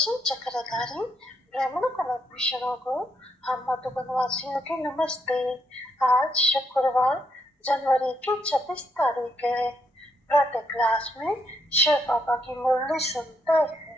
सुदर्शन चक्रधारी ब्राह्मण कुलभूषणों को हम मधुबन वासियों के नमस्ते। आज शुक्रवार जनवरी की 26 तारीख है। प्रातः क्लास में शिव बाबा की मुरली सुनते हैं।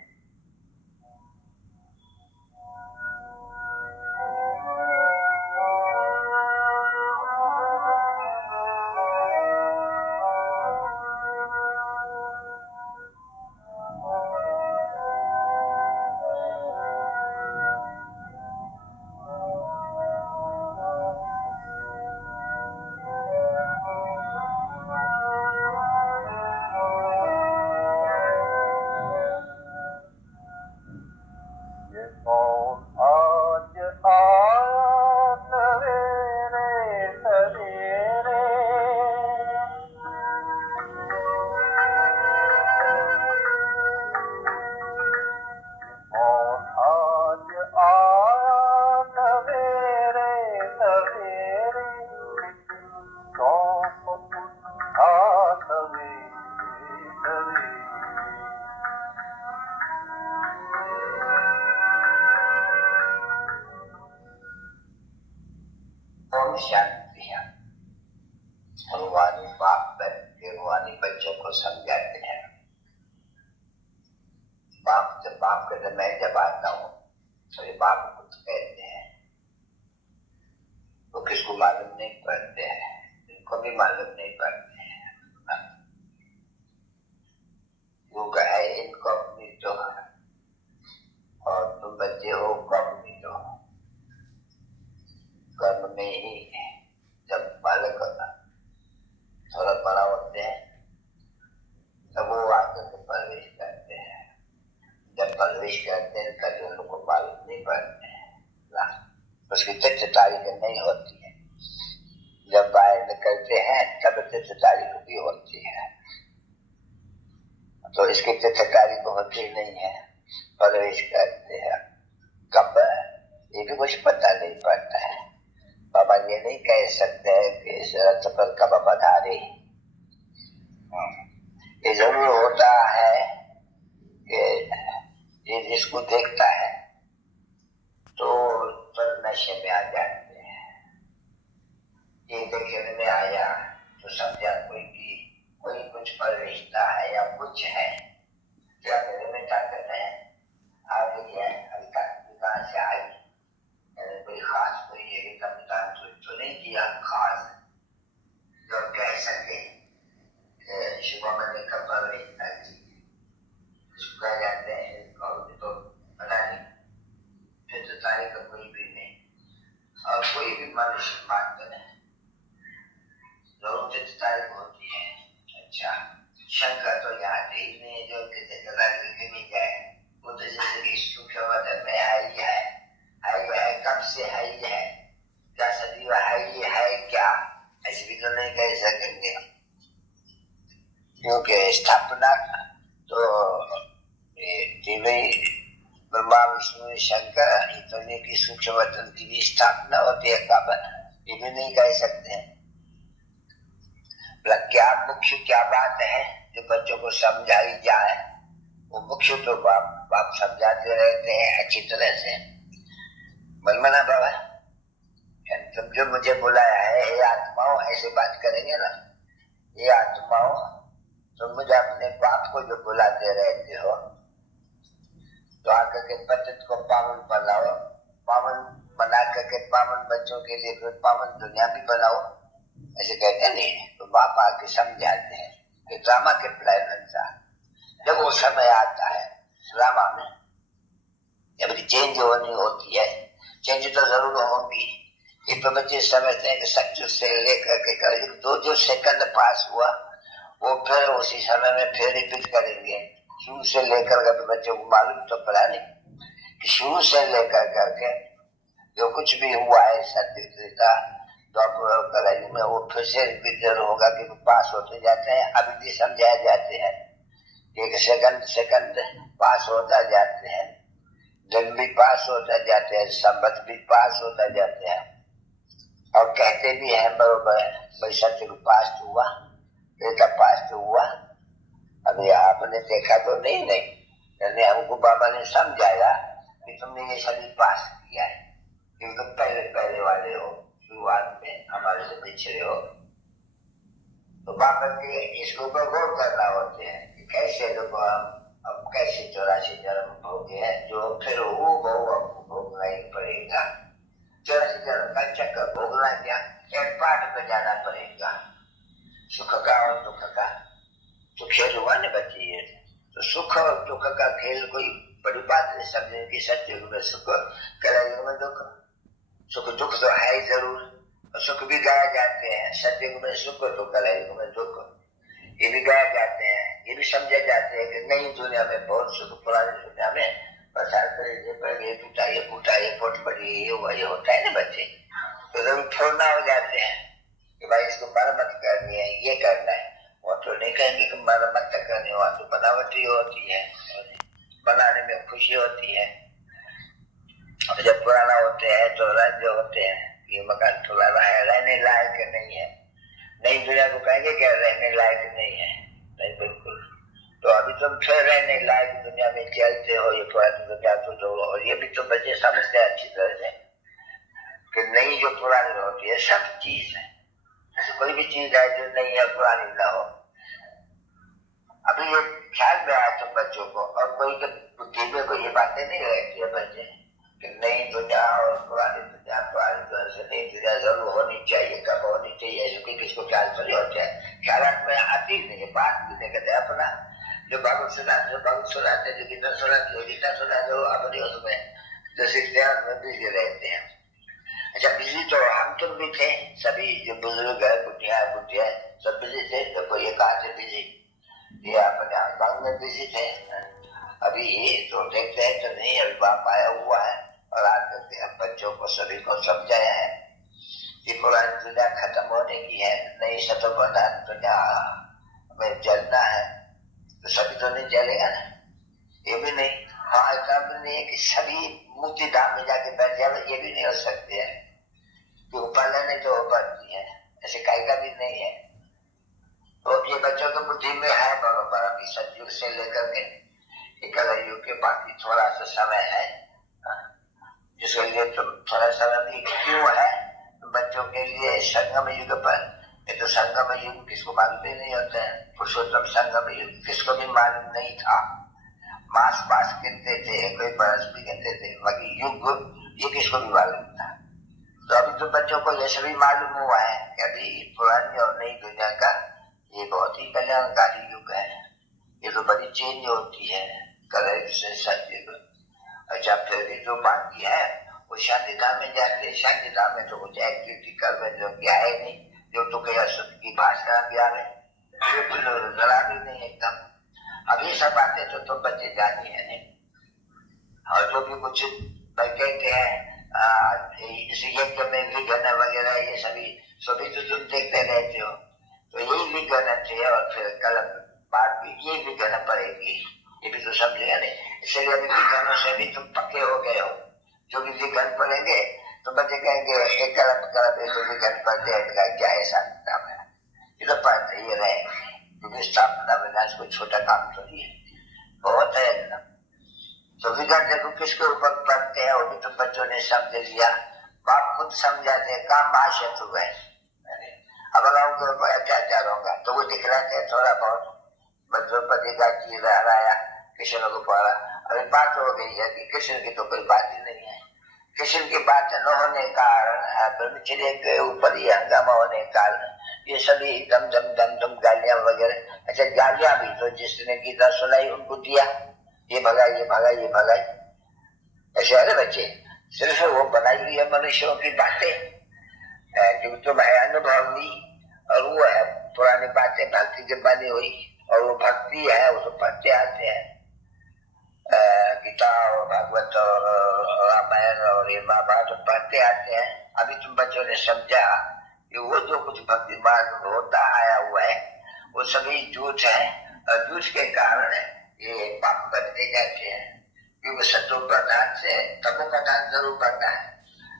शांति है। रूहानी बाप रूहानी बच्चों को समझाते हैं। बाप जब बाप कहते मैं जब आता हूँ तो ये बाप कुछ कहते हैं, वो किसको मालूम नहीं पड़ते हैं, इनको भी मालूम नहीं पड़ते हैं। वो कहे इनकॉग्निटो और तुम बच्चे हो कॉग्निटो। कर्म में ही जब बालक थोड़ा बड़ा होते हैं तब वो आकर के परवरिश करते हैं। जब परवरिश करते हैं तब उन लोग को मालूम नहीं पड़ते हैं, उसकी चित्रकारी नहीं होती है। जब बाहर निकलते हैं तब चित्रकारी भी होती है, तो इसकी चित्रकारी को होती नहीं है। परवरिश करते हैं कब ये भी कुछ पता नहीं पड़ता है। बाबा ये नहीं कह सकते हैं कि इस रथ पर कब पधारे। ये जरूर होता है कि ये जिसको देखता है तो नशे में आ जाते हैं। ये देखने में आया तो समझा कोई कुछ पर रिश्ता है या कुछ है, क्या मेरे में ताकत है, आ गई है, हल्का कहाँ से आई, कोई खास कोई तो नहीं किया खास जो कह सके शुभ मैंने कपल रिश्ता की कह जाते हैं। और तो पता नहीं फिर तारीख का कोई भी नहीं, और कोई भी मनुष्य मानते नहीं जरूर तारीख होती है। अच्छा शंकर तो यहाँ थे ही नहीं जो किसी के नहीं गए, वो तो जैसे कि सूक्ष्म में है कब से है क्या सदी है क्या, ऐसे भी तो नहीं कह सकेंगे क्योंकि स्थापना तो ब्रह्मा विष्णु शंकर इतने की सूक्ष्म वचन की भी स्थापना होती है कब, ये भी नहीं कह सकते हैं। क्या मुख्य क्या बात है जो बच्चों को समझाई जाए, वो मुख्य तो बाप समझाते रहते हैं अच्छी तरह से। मनमना बाबा तुम जो मुझे बुलाया है ये आत्माओं, ऐसे बात करेंगे ना, ये आत्माओं तुम मुझे अपने बाप को जो बुलाते रहते हो तो आकर के पतित को पावन बनाओ, पावन बना करके पावन बच्चों के लिए फिर पावन दुनिया भी बनाओ, ऐसे कहते नहीं। तो बाप आके समझाते हैं कि ड्रामा के प्लान अनुसार जब वो समय आता है ड्रामा में जब चेंज होनी होती है, चेंज तो जरूर होगी। ये बच्चे समझते हैं कि सच्चू से लेकर के करीब जो सेकंड पास हुआ वो फिर उसी समय में फिर रिपीट करेंगे। शुरू से लेकर के बच्चों को मालूम तो पड़ा नहीं कि शुरू से लेकर करके जो कुछ भी हुआ है सत्य में वो फिर से रिपीट होगा कि पास होते जाते हैं। अभी भी समझाए जाते हैं, एक सेकंड पास होता जाते हैं, दिन भी पास होता जाते हैं, संबत भी पास होता जाते हैं, और कहते भी हैं बरोबर भाई सत्य पास हुआ, बेटा पास हुआ। अभी आपने देखा तो नहीं यानी हमको बाबा ने समझाया कि तुमने ये सभी पास किया है, क्योंकि पहले पहले वाले हो, शुरुआत में हमारे से पिछड़े हो, तो बाबा के इसके ऊपर गौर करना होते हैं कि कैसे लोग अब कैसे 84 जन्म भोगे हैं, जो फिर वो हमको भोगना ही पड़ेगा। 84 जन्म का चक्कर भोगना क्या, एक पाठ पे जाना पड़ेगा, सुख का और दुख का। तो खेल हुआ न बच्ची है, तो सुख और दुख का खेल कोई बड़ी बात नहीं समझे कि सत्युग में सुख, कलयुग में दुख। सुख दुख तो है ही जरूर, सुख भी गाए जाते हैं, सत्युग में सुख तो कलयुग में दुख, ये भी गाए जाते हैं। ये भी समझे जाते हैं कि नई दुनिया में बहुत सुख, पुरानी दुनिया में प्रसार करे, ये टूटा, ये फूटा, ये पोट पड़ी, ये हुआ, ये होता है ना बच्चे। तो जब छोड़ना हो जाते हैं कि भाई इसको मरम्मत करनी है, ये करना है, वो तो नहीं कहेंगे कि मरम्मत करनी हो, तो बनावटी होती है, बनाने में खुशी होती है। जब पुराना होते हैं तो राज्य होते हैं, ये मकान पुराना है, रहने लायक नहीं है, नई दुनिया को कहेंगे क्या रहने लायक नहीं है, नहीं बिल्कुल। तो अभी तुम फिर रहने लायक दुनिया में चलते हो, ये पुरानी दुनिया तो जो, और ये भी तो बच्चे समझते हैं अच्छी तरह से कि नई जो पुरानी होती है सब चीज है, ऐसी कोई भी चीज है जो नहीं है पुरानी ना हो। अभी ये ख्याल में आया तुम बच्चों को, और कोई बुद्धि में कोई ये बातें नहीं रहती है बच्चे कि नई दुनिया और पुरानी दुनिया, पुरानी दुनिया से नई दुनिया जरूर होनी चाहिए, कब होनी चाहिए, ऐसे कोई किसको ख्याल थोड़ी होता है। ख्याल में आती नहीं, बात भी नहीं कहते अपना, जो भागवत सुनाते, जो गीता सुनाते हो अपनी उसमें जो सीखते हैं उसमें बिजी रहते हैं। अच्छा बिजी तो हम तुम भी थे, सभी जो बुजुर्ग है, बुढ़िया सब बिजी थे, तो कोई कहा थे बिजी, ये अपने अंग में बिजी थे। अभी तो देखते हैं तो नहीं, अभी बाप आया हुआ है और आज करके हम बच्चों को सभी को समझाया है कि पुरानी दुनिया खत्म होने की है, नई सतोप्रधान दुनिया में चलना है, तो सभी तो नहीं चलेगा ना, ये भी नहीं। हाँ ऐसा भी नहीं है कि सभी मुक्ति धाम में जाके बैठ जाए, ये भी नहीं हो सकते हैं, कि ऊपर लेने तो हो पाती है, ऐसे कहीं का भी नहीं है। तो ये बच्चों की बुद्धि में है बराबर, अभी सतयुग से लेकर के कलयुग के बाकी थोड़ा सा समय है, जिसके लिए तो थोड़ा समय भी क्यों है बच्चों के लिए संगम युग पर। ये तो संगम युग किसको मालूम ही नहीं होता है, पुरुषोत्तम संगम युग किसको भी मालूम नहीं था। मास पास गिनते थे, कोई बरस भी गिनते थे, बाकी युग ये किसको भी मालूम था। तो अभी तो बच्चों को ये सभी मालूम हुआ है कि अभी पुरानी और नई दुनिया का ये बहुत ही कल्याणकारी युग है, ये तो बड़ी चेंज होती है कलयुग से सतयुग। अच्छा फिर भी जो बाकी है वो शांति धाम में जाते, शांति धाम में तो कुछ एक्टिविटी कर में जो क्या है नहीं, जो तो कहीं असुद की भाषा भी आ रहे, बिल्कुल जरा भी नहीं एकदम। अब ये सब बातें तो तुम बच्चे जानी है नहीं, और जो भी कुछ कहते हैं इस यज्ञ में विघ्न वगैरह ये सभी तो तुम देखते रहते हो, तो यही विघ्न थे और फिर कल बात भी ये विघ्न पड़ेगी, ये भी तो समझेगा नहीं। इसलिए अभी विघ्नों से भी तुम पक्के हो गए हो, जो भी विघ्न पड़ेंगे तो बच्चे कहेंगे एक गलत तो विघ्न पड़ जाएगा, क्या ऐसा नाम है, ये तो पढ़ते ही रहे, क्योंकि स्थापना विनाश कोई छोटा काम तो नहीं है, बहुत है एकदम। तो विघ्न देखो किसके ऊपर पड़ते हैं, वो भी तो बच्चों ने समझ लिया, बाप खुद समझाते हैं, काम माशत हुआ है। अब अगर अत्याचार होगा तो वो दिखलाते हैं थोड़ा बहुत, द्रौपदी का चीरा राया कृष्ण को पढ़ा, अभी बात हो गई है कि कृष्ण की तो कोई बात ही नहीं है, कृष्ण की बात न होने का कारण ब्रह्मचर्य के ऊपर ही हंगामा होने के कारण ये सभी दम दम दम दम गालियां वगैरह। अच्छा गालियां भी तो जिसने गीता सुनाई उनको दिया, ये भगाई ये भगाई ये भगाई, ऐसे है ना बच्चे, सिर्फ वो बनाई हुई है मनुष्यों की बातें, क्योंकि तुम है अनुभवी और वो है पुरानी बातें भक्ति की बनी हुई, और वो भक्ति है वो तो पढ़ते आते हैं, गीता और भागवत और रामायण और ये महाभारत पढ़ते आते हैं। अभी तुम बच्चों ने समझा कि वो जो कुछ भक्ति मार्ग होता आया हुआ है वो सभी झूठ है, और झूठ के कारण ये पाप बनते जाते हैं, क्योंकि सत्व प्रधान से तमो प्रधान जरूर बनना है।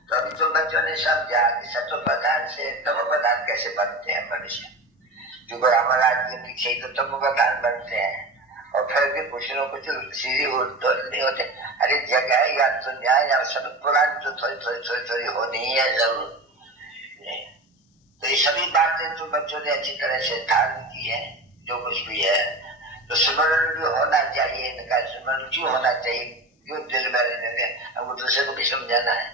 तो अभी तुम बच्चों ने समझा कि सत्व प्रधान से तमो प्रधान कैसे बनते हैं मनुष्य, क्योंकि हमारा के पीछे तो तमो प्रधान बनते हैं, और फिर करके कुछ न कुछ सीधी तो नहीं होते। अरे जगह या तो न्याय या सब पुरानी तो थोड़ी होनी ही है जरूर। तो ये सभी बातें तो बच्चों ने अच्छी तरह से धारण की है, जो कुछ भी है। तो स्मरण भी होना चाहिए, इनका स्मरण क्यों होना चाहिए, क्यों दिल में रहने दें, हमको दूसरे को भी समझाना है,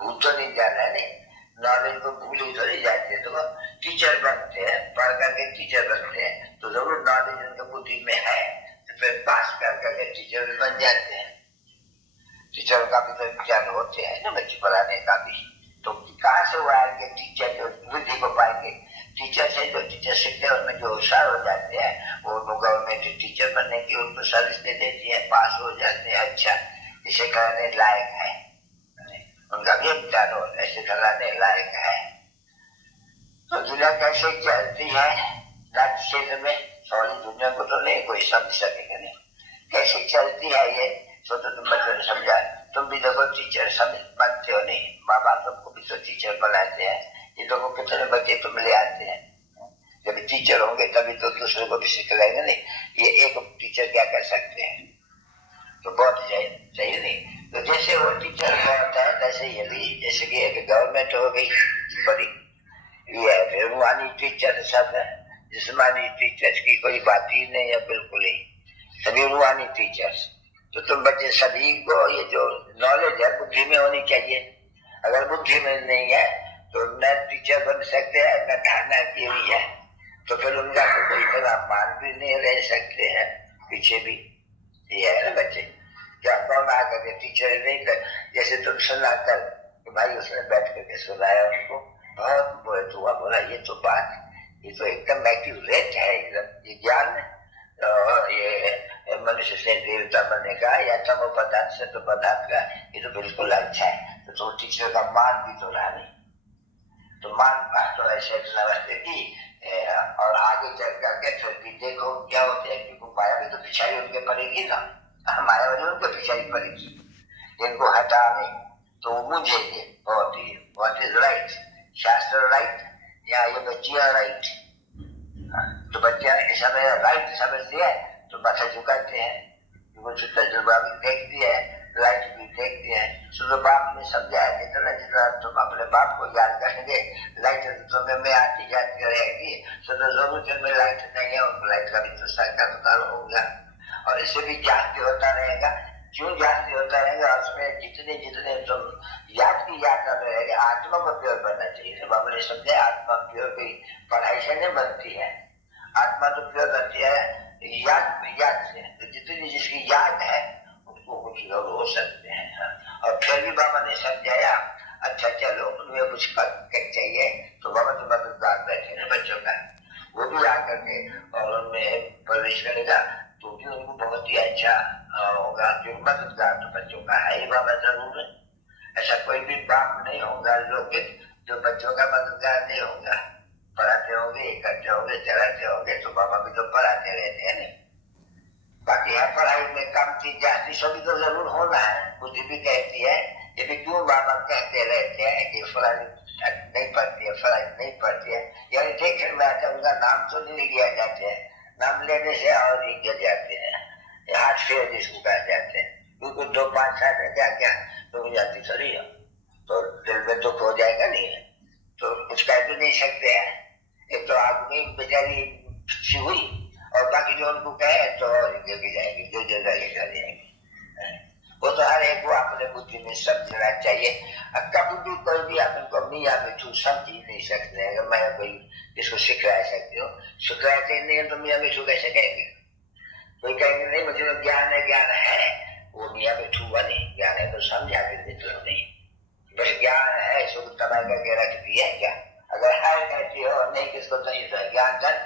भूल तो नहीं जाना है। नहीं, नॉलेज को भूल ही थोड़ी जाती है। तो टीचर बनते हैं, पढ़ करके टीचर बनते हैं तो जरूर नॉलेज उनके बुद्धि में है, तो फिर पास कर करके टीचर बन जाते हैं। टीचर का भी तो ज्ञान होते हैं ना, बच्चे पढ़ाने का भी। तो कहाँ से वो आएंगे टीचर जो बुद्धि को पाएंगे? टीचर से जो टीचर सीखते हैं उसमें जो होशियार हो जाते हैं वो गवर्नमेंट टीचर बनने की उनको सर्विस दे देती है, पास हो जाते हैं। अच्छा, इसे करने लायक है, उनका भी ज्ञान हो, ऐसे कराने लायक है। तो दुनिया कैसे चलती है लाइफ क्षेत्र में, सॉरी दुनिया को तो नहीं कोई समझ सकेगा नहीं कैसे चलती है ये। तो तुम बच्चों ने समझा, तुम भी देखो टीचर समझ बनते हो नहीं, माँ बाप तुमको भी तो टीचर बनाते हैं। ये देखो कितने बच्चे तुम ले आते हैं, जब टीचर होंगे तभी तो दूसरों को भी सिखलाएंगे। नहीं, ये एक टीचर क्या कर सकते हैं, तो बहुत सही नहीं। तो जैसे वो टीचर होता है तैसे ये भी, जैसे कि एक गवर्नमेंट हो गई बड़ी, ये फिर रूहानी टीचर सब है। जिस्मानी टीचर्स की कोई बात ही नहीं है, बिल्कुल ही सभी रूहानी टीचर्स। तो तुम बच्चे सभी को ये जो नॉलेज है बुद्धि में होनी चाहिए। अगर बुद्धि में नहीं है तो न टीचर बन सकते हैं, न धारणा की हुई है, तो फिर उनका तो कोई तरह मान भी नहीं रह सकते हैं पीछे भी। ये है ना बच्चे, क्या कौन आ करके टीचर नहीं कर, जैसे तुम सुना कर तो भाई उसने बैठ करके सुनाया उनको, बहुत बहुत हुआ, बोला ये तो बात, ये तो एकदम एक्यूरेट है, एकदम ये ज्ञान। ये मनुष्य से देवता बनने का या तमो पदार्थ से तो पदार्थ का, ये तो बिल्कुल अच्छा है। तो टीचर का मान भी तो रहा नहीं, तो मान तो ऐसे नमस्ते की और आगे चल करके फिर भी देखो क्या होते हैं, क्योंकि माया भी तो पिछाई उनके पड़ेगी ना, माया वाली उनको पिछाई पड़ेगी। इनको हटाने तो मुझे ये व्हाट इज राइट, शास्त्र राइट या ये बच्चियां राइट। तो बच्चियां इस समय राइट समझती है तो माथा झुकाते हैं, क्योंकि तजुर्बा भी देखती है, राइट भी देखती है। तो बाप ने समझाया जितना जितना तुम अपने बाप को याद करेंगे, लाइट तो तुम्हें में आती जाती रहेगी। तो जरूर जिनमें लाइट नहीं है उनको लाइट का भी तो साक्षात्कार होगा, और इससे भी जास्ती होता रहेगा। क्यों जास्ती होता रहेगा? उसमें जितने जितने तुम याद की यात्रा में रहेंगे, आत्मा को प्योर बनना चाहिए। बाबा ने समझे आत्मा प्योर की पढ़ाई से नहीं बनती है, आत्मा तो प्योर बनती है याद से। तो जितनी जिसकी याद है उसको कुछ लोग हो सकते हैं। और फिर भी बाबा ने समझाया, अच्छा चलो उन्हें कुछ चाहिए तो बाबा तो मददगार बैठे हैं बच्चों का, वो भी आकर के और उनमें प्रवेश करेगा तो भी उनको बहुत ही अच्छा होगा। जो मददगार तो बच्चों का है ही बाबा जरूर है। ऐसा कोई भी बाप नहीं होगा लौकिक जो बच्चों का मददगार नहीं होगा। पढ़ाते होंगे, इकट्ठे होंगे, चलाते होंगे, तो बाबा भी तो पढ़ाते रहते हैं। बाकी है पढ़ाई में कम चीज जाती सभी तो जरूर होना है। बुद्धि भी कहती है, ये भी क्यों बाबा कहते रहते हैं कि फलानी नहीं पढ़ती है, फलानी नहीं पढ़ती है, यानी देखने में आता उनका नाम तो नहीं लिया जाते हैं, नाम लेने से और ही गिर जाते हैं, हाथ फेर जिसको कह जाते हैं। क्योंकि 2-5 साल में क्या क्या तो जाती थोड़ी हो, तो दिल में दुख हो जाएगा नहीं, तो कुछ कह भी नहीं सकते हैं। एक तो आदमी बेचारी सी हुई और बाकी जो उनको कहे तो गिर जाएंगे, जो जगह कर जाएंगे। वो तो हर एक को अपने बुद्धि में समझना चाहिए। कभी भी कोई भी अपन को मियाँ मिठू समझ ही नहीं सकते। अगर मैं कोई इसको सिखला सकती हूँ, सिखलाते नहीं है तो मियाँ मिठू कैसे कहेंगे? कोई कहेंगे नहीं मुझे तो ज्ञान है, वो मियाँ मिठू बने, ज्ञान है तो समझा के मतलब नहीं, बस ज्ञान है इसको तबाह करके रख दिया क्या? अगर है कहती हो नहीं किसको तो ये ज्ञान धन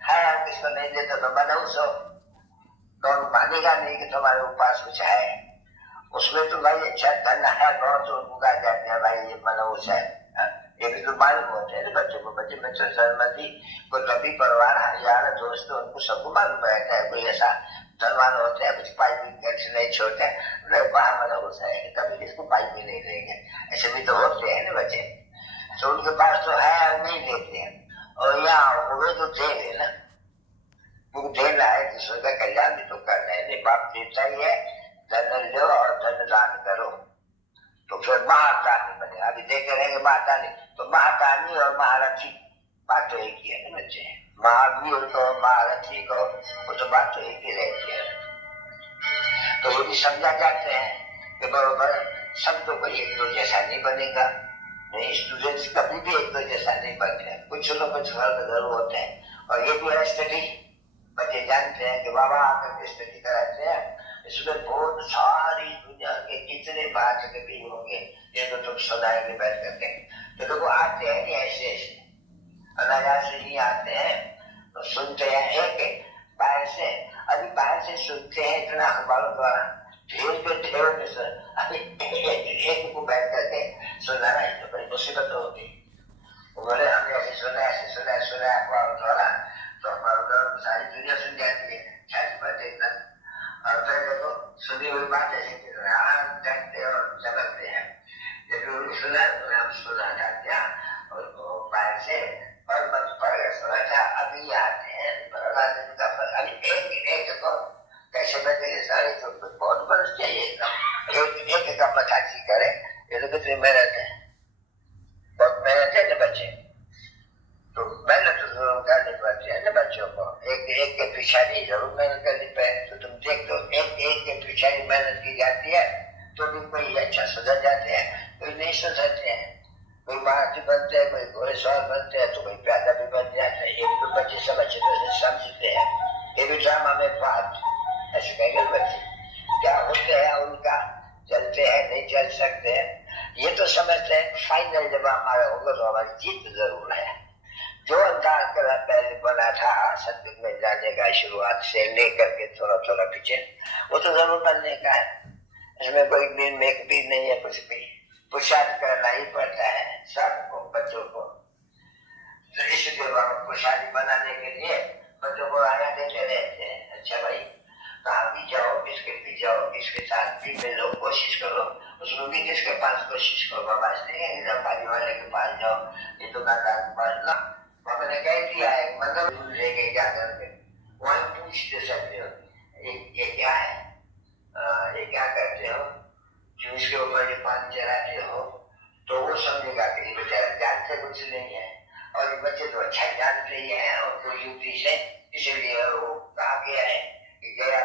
है किसको नहीं देता तो मनहूस हो, तो मानेगा नहीं कि तुम्हारे पास कुछ है। उसमें तो भाई अच्छा धन है बहुत, तो उनको कहा जाते हैं भाई ये मनहूस है। ये भी तो मालूम होते हैं ना बच्चों को, बच्चे में सहमति को तभी परिवार हरियाणा दोस्त उनको सबको मालूम रहता है। कोई ऐसा धनवान होते हैं कुछ पाइप भी नहीं छोड़ते, मनहूस है, कभी किसको पाइप भी नहीं देंगे, ऐसे भी तो होते हैं ना बच्चे। तो उनके पास तो है नहीं देते हैं, और यहाँ हुए तो दे लेना, वो देना है दूसरे का कल्याण भी तो करना है। नहीं बाप देता ही है, धन लो और धन दान करो तो फिर महादानी बनेगा। अभी देखे रहेंगे महादानी तो महादानी और महारथी बात तो एक ही है ना बच्चे। महावीर को महारथी को वो तो बात तो एक ही रहती है। तो ये भी समझा जाते हैं कि बराबर शब्दों को एक दो जैसा नहीं बनेगा। नहीं स्टूडेंट्स कभी भी एक दो जैसा नहीं बनते हैं, कुछ लोग कुछ वर्ग जरूर होते हैं। और ये भी है स्टडी, बच्चे जानते हैं कि बाबा आकर के स्टडी कराते हैं, इसमें बहुत सारी दुनिया के कितने बात के भी होंगे ये तो तुम सुनाएंगे बैठ करके। तो लोग आते हैं नहीं ऐसे ऐसे अनायास से ही आते हैं तो सुनते हैं एक बाहर से। अभी बाहर से सुनते हैं इतना अखबारों द्वारा ढेर के ढेर में से अभी एक को बैठ करके सुनाना ही तो बड़ी मुसीबत होगी। बोले हमने अभी सुना ऐसे अखबारों द्वारा तो अखबारों द्वारा सारी दुनिया सुन जाती है। छाती पर देखना और पहले तो सुनी हुई बात ऐसे जानते और समझते हैं। जब सुना था क्या और बाहर से और मत पढ़ सुना था अभी आते हैं अभी एक को कैसे बचेंगे सारे तो बहुत बरस चाहिए एक का मताची करे ये तो कितनी मेहनत है, बहुत मेहनत है ना बच्चे। तो मेहनत तो जरूर करनी पड़ती है ना बच्चों को। एक के पिछाड़ी जरूर मेहनत करनी पड़े। तो तुम देख दो एक के पिछाड़ी मेहनत की जाती है तो भी कोई अच्छा सुधर जाते हैं, कोई नहीं सुधरते हैं। कोई महारथी बनते हैं, कोई घोड़ेसवार बनते हैं तो कोई प्यादा भी बन जाते हैं। एक तो बच्चे सब अच्छे तरह से समझते हैं। ये भी ड्रामा में बात ऐसे कहेंगे बच्चे क्या होते हैं उनका चलते हैं नहीं चल सकते हैं ये तो समझते हैं। फाइनल जब हमारा होगा तो हमारी जीत जरूर है। जो अंदाज कला पहले बना था सत्युग में जाने का शुरुआत से लेकर के थोड़ा थोड़ा पीछे वो तो जरूर बनने का है। इसमें कोई मेक भी नहीं है, कुछ भी पुरुषार्थ करना ही पड़ता है सबको बच्चों को। तो इसलिए पुरुषार्थ बनाने के लिए बच्चों को आया देते रहते हैं। अच्छा भाई कहाँ भी जाओ किसके भी जाओ किसके साथ भी मिलो कोशिश करो उसमें भी किसके पास कोशिश करो। बाबा इसलिए बाजी वाले के पास जाओ ये दुकानदार के पास ना बाबा ने कह दिया है मतलब लेके क्या करके वही पूछते सकते हो ये क्या है ये क्या करते हो जो इसके ऊपर ये पानी चलाते हो तो वो समझेगा कि ये बेचारा जानते कुछ नहीं है। और ये बच्चे तो अच्छा जानते ही है और कोई युक्ति से इसीलिए वो कहा गया है कि गया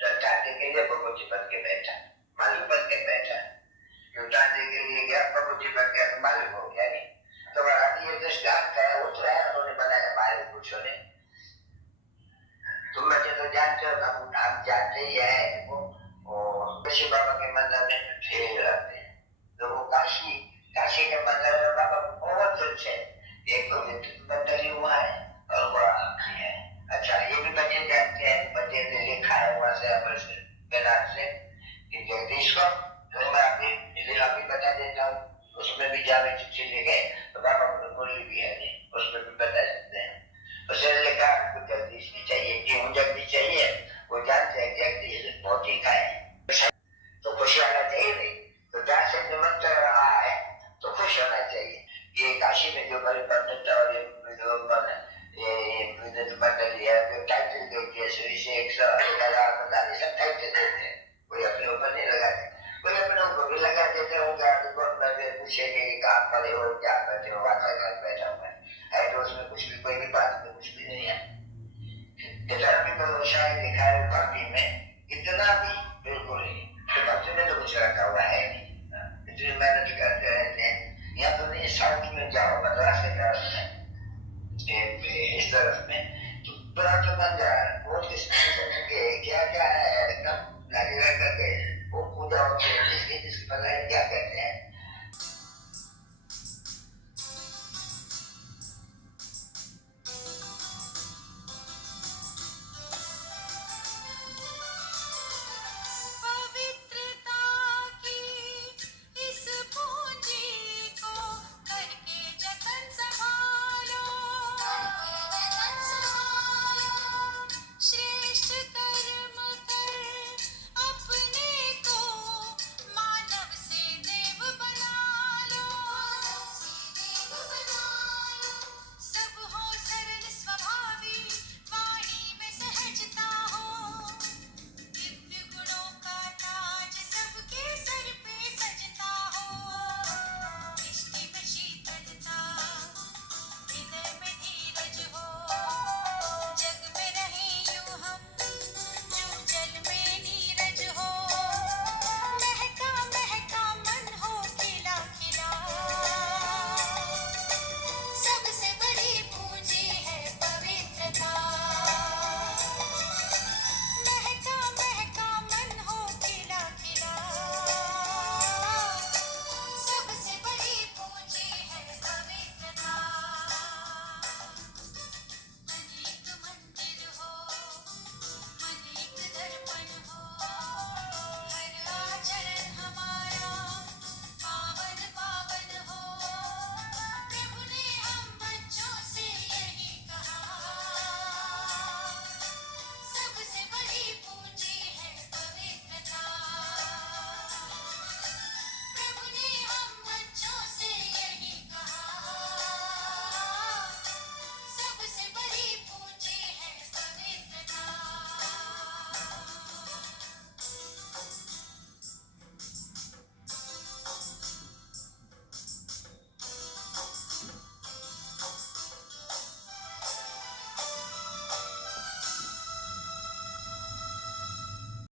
जानने के लिए बबूजी बन के बैठा मालिक बन के बैठा जो जानने के लिए गया बबूजी बन के मालिक हो गया। नहीं तो अभी ये दृष्टांत है वो तो है उन्होंने बनाया मालिक कुछ ने। तुम बच्चे तो जानते हो हम जानते ही है वो कृष्ण बाबा के मंदिर में ढेर रहते हैं तो वो काशी के मंदिर में बाबा बहुत अच्छे एक तो विद्युत मंदिर ही हुआ है और बड़ा है। अच्छा ये भी बच्चे जानते हैं बच्चे ने लिखा है वहां से बेनार से कि जगदीश को तो मैं अभी बता देता हूँ उसमें भी जावे चिट्ठी लिखे तो बाबा को बोली भी है उसमें भी बता सकते हैं। उसे लिखा जगदीश भी चाहिए गेहूं जग भी चाहिए वो जानते हैं जगदीश बहुत ही खाए तो खुश होना चाहिए। नहीं तो जहाँ से निमंत्रण रहा है तो खुश होना चाहिए। ये काशी में जो बड़े पंडित और ये विद्युत मंडल है जो टाइटल देती है श्री से 100,000 सब टाइटल देते हैं कोई अपने ऊपर नहीं लगाते कोई अपने ऊपर भी लगा देते होंगे पूछेंगे कि काम करे हो क्या करते हो वाचा कर बैठा हुआ है तो उसमें कुछ भी कोई भी बात में कुछ भी नहीं है। भी तो शायद लिखा है